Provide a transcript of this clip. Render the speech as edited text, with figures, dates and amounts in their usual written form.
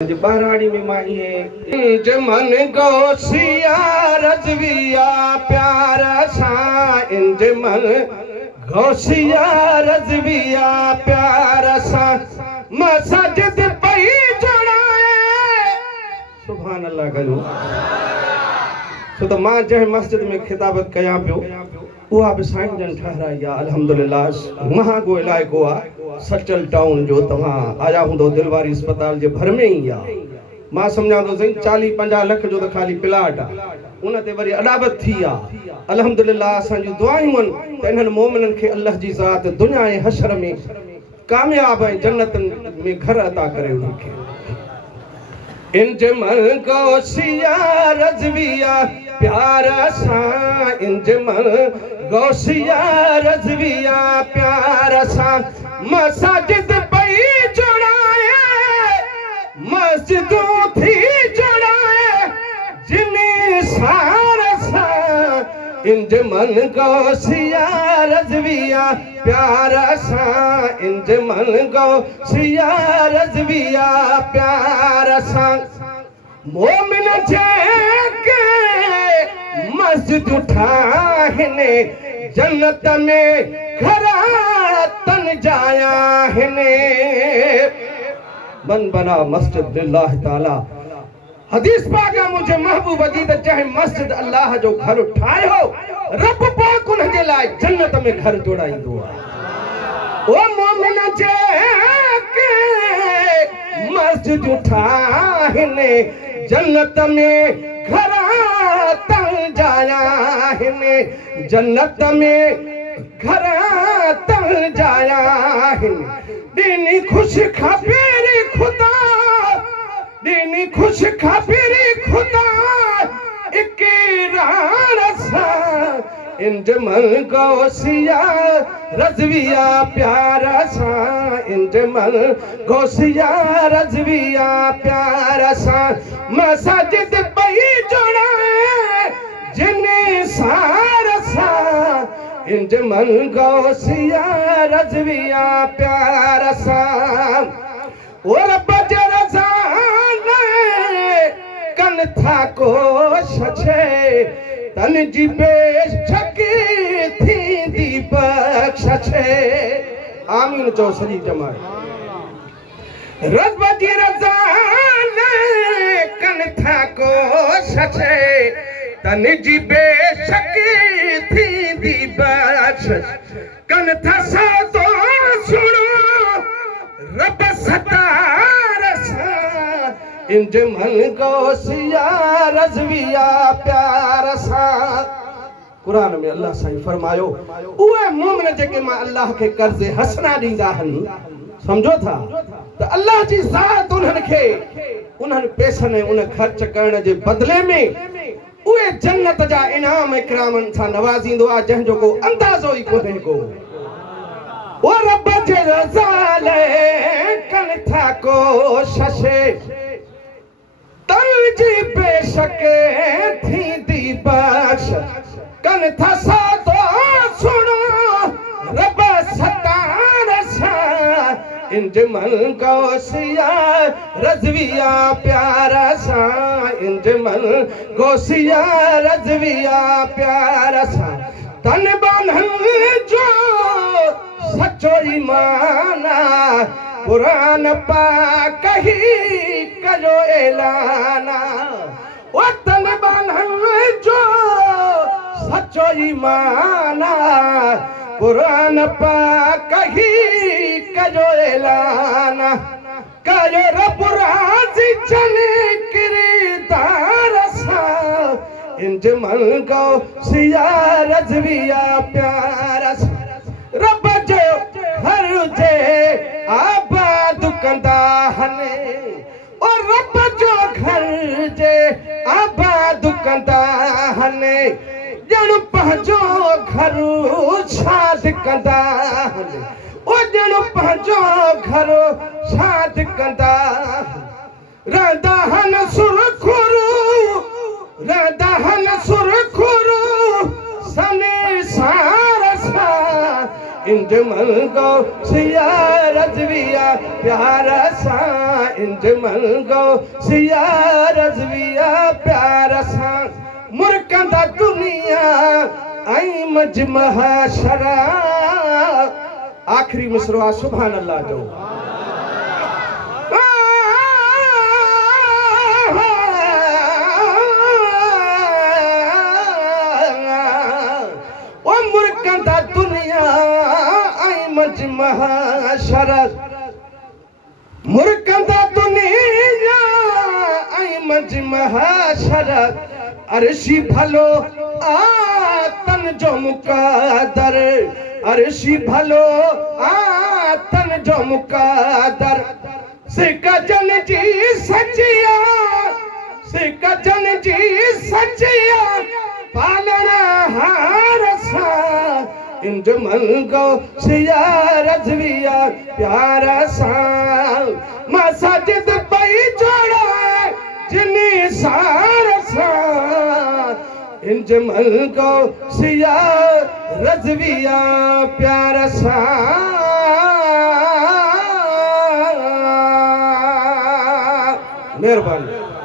बहराड़ी में माई मन गौसिया रजविया प्यार सा इंज मन गौसिया रजविया प्यार सा मसजिद पई जोड़ाए सुभान अल्लाह करो तो मां जह मस्जिद में खिताबत कया पियो उहा भी साईं जन ठहराई आहे अल्हम्दुलिल्लाह महागो इलाइक़ो आहे सचल टाउन जो तव्हां आया हूंदो दिलवारी अस्पताल जे भर में ही आहे मां सम्झां थो साईं 40-50 लख जो त खाली प्लाट आहे उन ते वरी अडावत थी आहे अल्हम्दुलिल्लाह असांजी दुआयूं आहिनि त इन्हनि मोमिननि खे अल्लाह जी ज़ात दुनिया ऐं हशर में कामयाब ऐं जन्नत में घर अता करे उनखे इंज मन गौसिया रजविया प्यार सा इंज मन गौसिया रजविया प्यार सा मस्जिद पई जोड़ाए मस्जिदों थी जोड़ाए जिनी सार सा इंज मन गौसिया रजविया प्यार सा इंज मन गौसिया रजविया प्यार सा मोमिन के मस्जिद उठाहिने जन्नत में घरा तन जाया हिने मन बना मस्जिद लिल्लाह ताला हदीस पाक मुझे महबूब जी त चाहे मस्जिद अल्लाह जो घर ठायो रब पाक उन जे लाइ जन्नत में घर जोड़ाईंदो आहे ओ मोमिन के मस्जिद उठाहिने जन्नत में घरा तन जाया हिने जन्नत में घरा तन जाया हिने दीनी खुश खबीरी खुदा दीनी खुश खबीरी खुदा इकरार सा इंज मन गौसिया रजविया प्यार सा इंज मन गौसिया रजविया प्यार सा मस्जिद पई जोड़ाए जिने सार सा इंज मन गौसिया रजविया प्यार सा और बजर कन था को छे तन जी बेशक थी दी बख्श छे आमीन चो सजी जमा रब जी रजा कन था को छे तन जी बेशक थी दी बख्श कन था सा तो सुनो रब सतार सा इंज मन गौसिया रजविया प्यार सा कुरान में अल्लाह साईं फरमायो उहे मोमिन जेके मां अल्लाह के कर्ज़ हसना ॾींदा आहिनि समझो था त अल्लाह जी ज़ात उन्हनि खे उन्हनि पैसनि उन ख़र्च करण जे बदले में उहे जन्नत जा इनाम इकरामनि सां नवाज़ींदो आहे जंहिंजो को अंदाज़ो ई कोन्हे को ओ रब जे रज़ा लाइ कन था को शशे तन जी बेशक थी दी बख्श कन था सा तो सुनो रब सतार सा इंज मन गौसिया रजविया प्यार सा इंज मन गौसिया रजविया प्यार सा तन बांधन जो सच्चो ईमाना कुरान पाक ही करो ऐलाना ओ तन बांधन जो सच्चो ईमाना कुरान पाक ही करो ऐलाना करो रब राज़ी चले किरदार सा इंज मन गौसिया रजविया प्यार सा रब जो घर जे आबाद कंदा हने और रब जो घर जे आबाद कंदा हने जण पंहिंजो घर शाद कंदा हने ओ जण पंहिंजो घर शाद कंदा रहंदा हन सुरखुरू रहंदा हन सुरखुरू सने सार सा इंज मन मन गो सिया रजविया प्यार सां इंज मन गो सिया रजविया प्यार सां मुर्कंदा दुनिया आई मजमह शरा आखिरी मिसरा सुभान अल्लाह जो मुर्कंदा दुनिया आई मजमह शरा मुर्कंदा दुनिया आई मजमह शरा अर्शी भलो आतन जो मुकादर अर्शी भलो आतन जो मुकादर सिकजन जी सचिया सिकजन जी सचिया पालना हार सा इंज मन गो सिया रजविया प्यार सा मसाजिद पई जोड़ा जिनी सार सा इंज मन गो सिया रजविया प्यार सा मेहरबानी।